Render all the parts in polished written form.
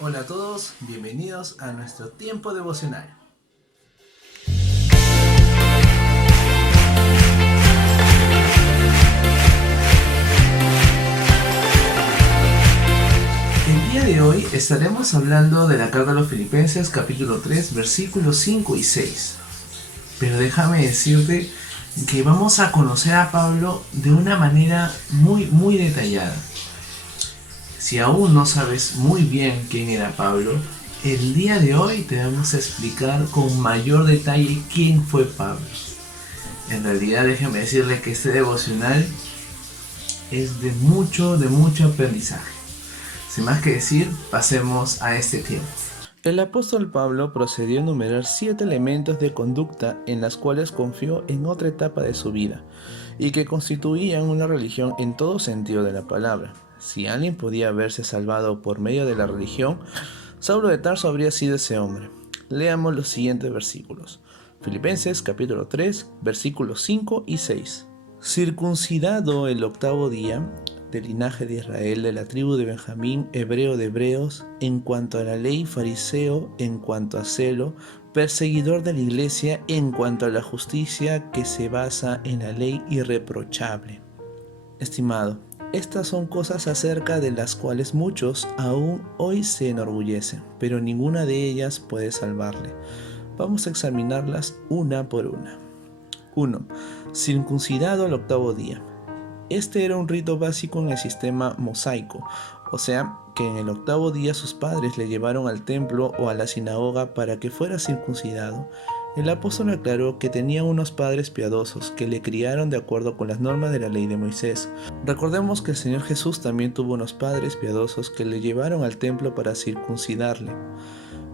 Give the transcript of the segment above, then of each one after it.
Hola a todos, bienvenidos a nuestro tiempo devocional. El día de hoy estaremos hablando de la carta a los Filipenses capítulo 3 versículos 5 y 6. Pero déjame decirte que vamos a conocer a Pablo de una manera muy detallada. Si aún no sabes muy bien quién era Pablo, el día de hoy te vamos a explicar con mayor detalle quién fue Pablo. En realidad déjame decirle que este devocional es de mucho aprendizaje. Sin más que decir, pasemos a este tiempo. El apóstol Pablo procedió a enumerar 7 elementos de conducta en las cuales confió en otra etapa de su vida y que constituían una religión en todo sentido de la palabra. Si alguien podía haberse salvado por medio de la religión, Saulo de Tarso habría sido ese hombre. Leamos los siguientes versículos. Filipenses capítulo 3, versículos 5 y 6. Circuncidado el 8º día, del linaje de Israel, de la tribu de Benjamín, hebreo de hebreos, en cuanto a la ley, fariseo, en cuanto a celo, perseguidor de la iglesia, en cuanto a la justicia que se basa en la ley, irreprochable. Estimado, estas son cosas acerca de las cuales muchos aún hoy se enorgullecen, pero ninguna de ellas puede salvarle. Vamos a examinarlas una por una. 1. Circuncidado al 8º día. Este era un rito básico en el sistema mosaico, o sea, que en el 8º día sus padres le llevaron al templo o a la sinagoga para que fuera circuncidado. El apóstol aclaró que tenía unos padres piadosos que le criaron de acuerdo con las normas de la ley de Moisés. Recordemos que el Señor Jesús también tuvo unos padres piadosos que le llevaron al templo para circuncidarle.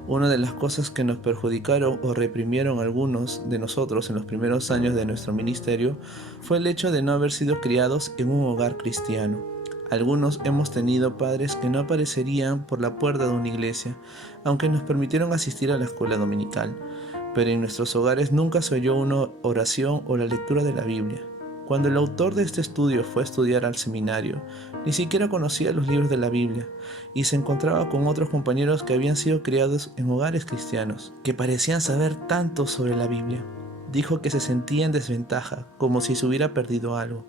Una de las cosas que nos perjudicaron o reprimieron algunos de nosotros en los primeros años de nuestro ministerio fue el hecho de no haber sido criados en un hogar cristiano. Algunos hemos tenido padres que no aparecerían por la puerta de una iglesia, aunque nos permitieron asistir a la escuela dominical, pero en nuestros hogares nunca se oyó una oración o la lectura de la Biblia. Cuando el autor de este estudio fue a estudiar al seminario, ni siquiera conocía los libros de la Biblia y se encontraba con otros compañeros que habían sido criados en hogares cristianos, que parecían saber tanto sobre la Biblia. Dijo que se sentía en desventaja, como si se hubiera perdido algo.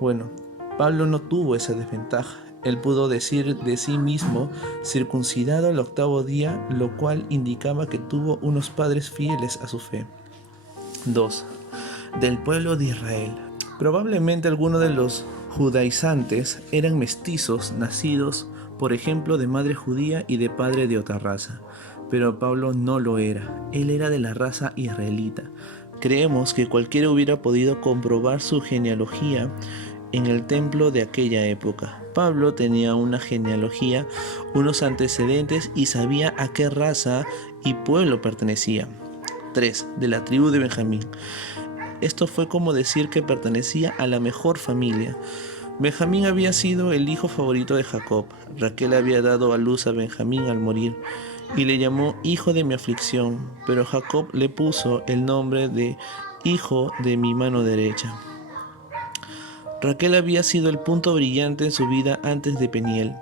Bueno, Pablo no tuvo esa desventaja. Él pudo decir de sí mismo, circuncidado al 8º día, lo cual indicaba que tuvo unos padres fieles a su fe. 2. Del pueblo de Israel. Probablemente algunos de los judaizantes eran mestizos nacidos, por ejemplo, de madre judía y de padre de otra raza, pero Pablo no lo era. Él era de la raza israelita. Creemos que cualquiera hubiera podido comprobar su genealogía en el templo de aquella época. Pablo tenía una genealogía, unos antecedentes y sabía a qué raza y pueblo pertenecía. 3. De la tribu de Benjamín. Esto fue como decir que pertenecía a la mejor familia. Benjamín había sido el hijo favorito de Jacob. Raquel había dado a luz a Benjamín al morir y le llamó hijo de mi aflicción, pero Jacob le puso el nombre de hijo de mi mano derecha. Raquel había sido el punto brillante en su vida antes de Peniel,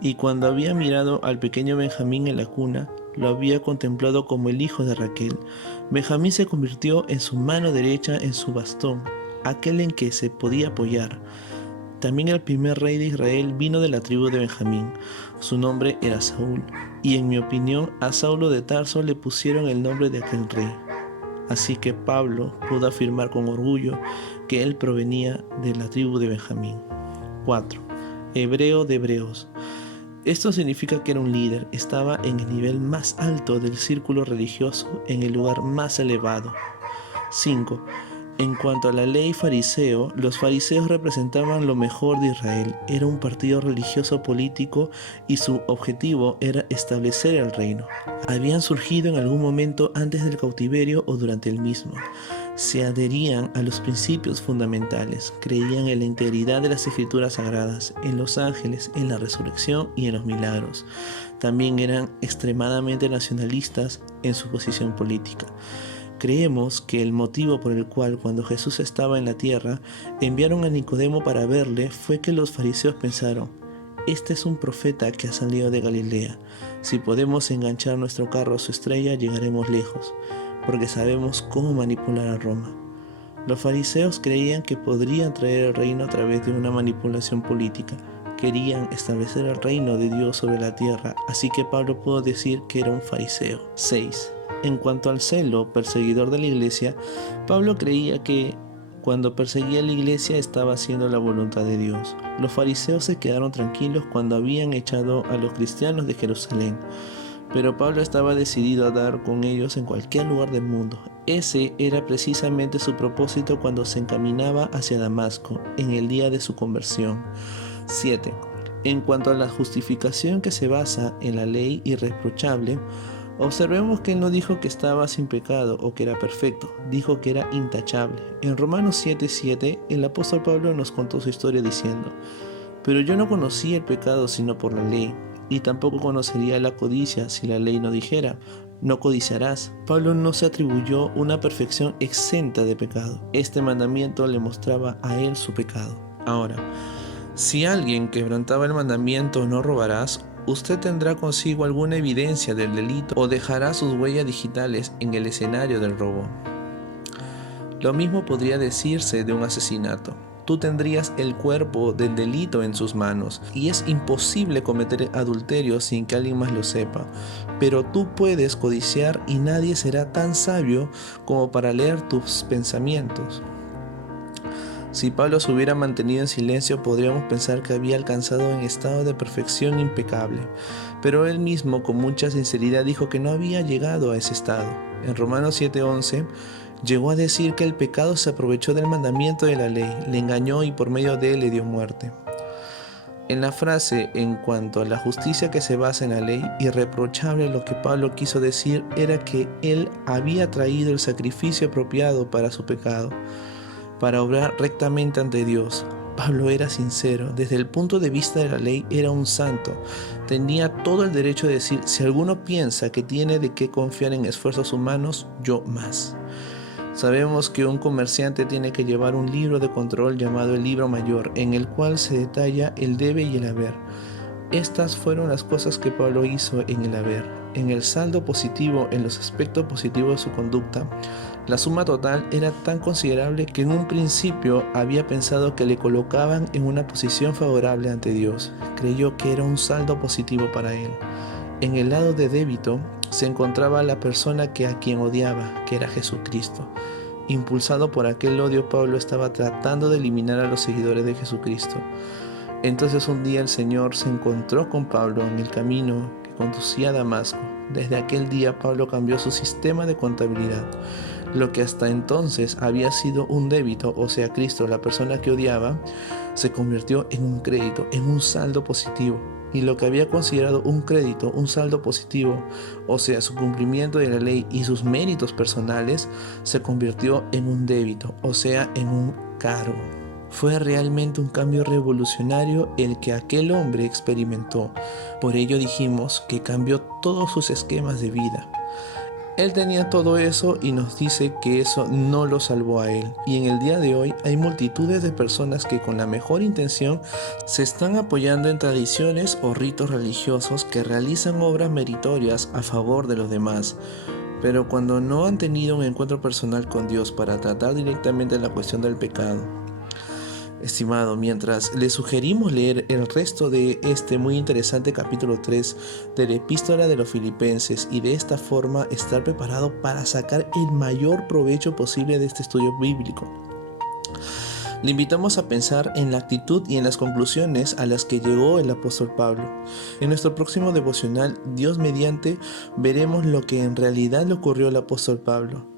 y cuando había mirado al pequeño Benjamín en la cuna, lo había contemplado como el hijo de Raquel. Benjamín se convirtió en su mano derecha, en su bastón, aquel en que se podía apoyar. También el primer rey de Israel vino de la tribu de Benjamín. Su nombre era Saúl, y en mi opinión a Saulo de Tarso le pusieron el nombre de aquel rey. Así que Pablo pudo afirmar con orgullo que él provenía de la tribu de Benjamín. 4. Hebreo de hebreos. Esto significa que era un líder, estaba en el nivel más alto del círculo religioso, en el lugar más elevado. 5. En cuanto a la ley fariseo, los fariseos representaban lo mejor de Israel. Era un partido religioso político y su objetivo era establecer el reino. Habían surgido en algún momento antes del cautiverio o durante el mismo. Se adherían a los principios fundamentales, creían en la integridad de las escrituras sagradas, en los ángeles, en la resurrección y en los milagros. También eran extremadamente nacionalistas en su posición política. Creemos que el motivo por el cual cuando Jesús estaba en la tierra enviaron a Nicodemo para verle fue que los fariseos pensaron: este es un profeta que ha salido de Galilea. Si podemos enganchar nuestro carro a su estrella, llegaremos lejos, porque sabemos cómo manipular a Roma. Los fariseos creían que podrían traer el reino a través de una manipulación política. Querían establecer el reino de Dios sobre la tierra, así que Pablo pudo decir que era un fariseo. 6. En cuanto al celo perseguidor de la iglesia, Pablo creía que cuando perseguía a la iglesia estaba haciendo la voluntad de Dios. Los fariseos se quedaron tranquilos cuando habían echado a los cristianos de Jerusalén, pero Pablo estaba decidido a dar con ellos en cualquier lugar del mundo. Ese era precisamente su propósito cuando se encaminaba hacia Damasco, en el día de su conversión. 7. En cuanto a la justificación que se basa en la ley irreprochable, observemos que él no dijo que estaba sin pecado o que era perfecto, dijo que era intachable. En Romanos 7:7, el apóstol Pablo nos contó su historia diciendo: pero yo no conocí el pecado sino por la ley, y tampoco conocería la codicia si la ley no dijera: no codiciarás. Pablo no se atribuyó una perfección exenta de pecado. Este mandamiento le mostraba a él su pecado. Ahora, si alguien quebrantaba el mandamiento "no robarás", usted tendrá consigo alguna evidencia del delito o dejará sus huellas digitales en el escenario del robo. Lo mismo podría decirse de un asesinato. Tú tendrías el cuerpo del delito en sus manos, y es imposible cometer adulterio sin que alguien más lo sepa. Pero tú puedes codiciar y nadie será tan sabio como para leer tus pensamientos. Si Pablo se hubiera mantenido en silencio, podríamos pensar que había alcanzado un estado de perfección impecable, pero él mismo con mucha sinceridad dijo que no había llegado a ese estado. En Romanos 7:11, llegó a decir que el pecado se aprovechó del mandamiento de la ley, le engañó y por medio de él le dio muerte. En la frase "en cuanto a la justicia que se basa en la ley irreprochable", lo que Pablo quiso decir era que él había traído el sacrificio apropiado para su pecado, para obrar rectamente ante Dios. Pablo era sincero. Desde el punto de vista de la ley era un santo. Tenía todo el derecho de decir: si alguno piensa que tiene de qué confiar en esfuerzos humanos, yo más. Sabemos que un comerciante tiene que llevar un libro de control llamado el libro mayor, en el cual se detalla el debe y el haber. Estas fueron las cosas que Pablo hizo en el haber. En el saldo positivo, en los aspectos positivos de su conducta, la suma total era tan considerable que en un principio había pensado que le colocaban en una posición favorable ante Dios. Creyó que era un saldo positivo para él. En el lado de débito se encontraba la persona a quien odiaba, que era Jesucristo. Impulsado por aquel odio, Pablo estaba tratando de eliminar a los seguidores de Jesucristo. Entonces un día el Señor se encontró con Pablo en el camino que conducía a Damasco. Desde aquel día Pablo cambió su sistema de contabilidad. Lo que hasta entonces había sido un débito, o sea, Cristo, la persona que odiaba, se convirtió en un crédito, en un saldo positivo. Y lo que había considerado un crédito, un saldo positivo, o sea, su cumplimiento de la ley y sus méritos personales, se convirtió en un débito, o sea, en un cargo. Fue realmente un cambio revolucionario el que aquel hombre experimentó. Por ello dijimos que cambió todos sus esquemas de vida. Él tenía todo eso y nos dice que eso no lo salvó a él. Y en el día de hoy hay multitudes de personas que con la mejor intención se están apoyando en tradiciones o ritos religiosos que realizan obras meritorias a favor de los demás. Pero cuando no han tenido un encuentro personal con Dios para tratar directamente la cuestión del pecado, estimado, mientras le sugerimos leer el resto de este muy interesante capítulo 3 de la Epístola de los Filipenses y de esta forma estar preparado para sacar el mayor provecho posible de este estudio bíblico, le invitamos a pensar en la actitud y en las conclusiones a las que llegó el apóstol Pablo. En nuestro próximo devocional, Dios mediante, veremos lo que en realidad le ocurrió al apóstol Pablo.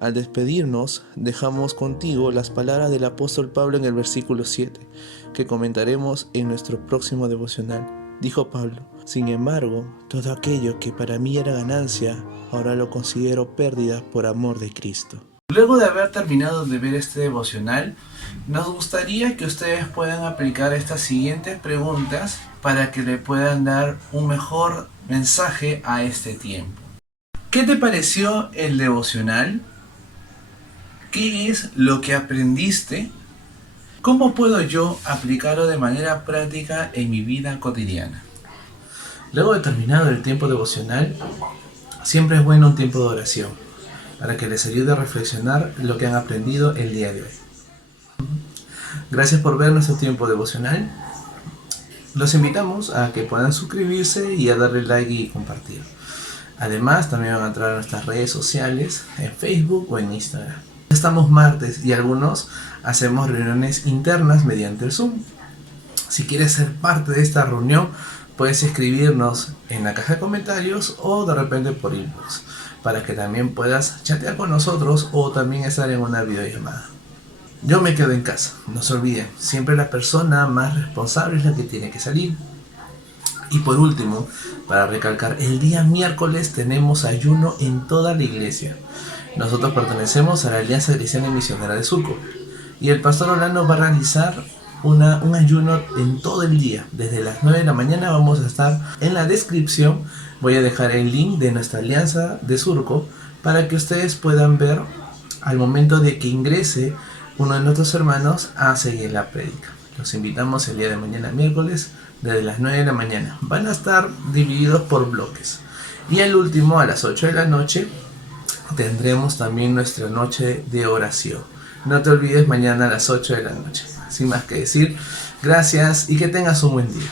Al despedirnos, dejamos contigo las palabras del apóstol Pablo en el versículo 7, que comentaremos en nuestro próximo devocional. Dijo Pablo: sin embargo, todo aquello que para mí era ganancia, ahora lo considero pérdida por amor de Cristo. Luego de haber terminado de ver este devocional, nos gustaría que ustedes puedan aplicar estas siguientes preguntas para que le puedan dar un mejor mensaje a este tiempo. ¿Qué te pareció el devocional? ¿Qué es lo que aprendiste? ¿Cómo puedo yo aplicarlo de manera práctica en mi vida cotidiana? Luego de terminado el tiempo devocional, siempre es bueno un tiempo de oración, para que les ayude a reflexionar lo que han aprendido el día de hoy. Gracias por ver nuestro tiempo devocional. Los invitamos a que puedan suscribirse y a darle like y compartir. Además, también van a entrar a nuestras redes sociales, en Facebook o en Instagram. Estamos martes y algunos hacemos reuniones internas mediante el Zoom. Si quieres ser parte de esta reunión, puedes escribirnos en la caja de comentarios o de repente por inbox, para que también puedas chatear con nosotros o también estar en una videollamada. Yo me quedo en casa, no se olviden, siempre la persona más responsable es la que tiene que salir. Y por último, para recalcar, el día miércoles tenemos ayuno en toda la iglesia. Nosotros pertenecemos a la Alianza Cristiana y Misionera de Surco y el pastor Orlando va a realizar un ayuno en todo el día. Desde las 9 de la mañana vamos a estar en la descripción. Voy a dejar el link de nuestra Alianza de Surco para que ustedes puedan ver al momento de que ingrese uno de nuestros hermanos a seguir la prédica. Los invitamos el día de mañana miércoles desde las 9 de la mañana. Van a estar divididos por bloques. Y el último a las 8 de la noche tendremos también nuestra noche de oración. No te olvides, mañana a las 8 de la noche. Sin más que decir, gracias y que tengas un buen día.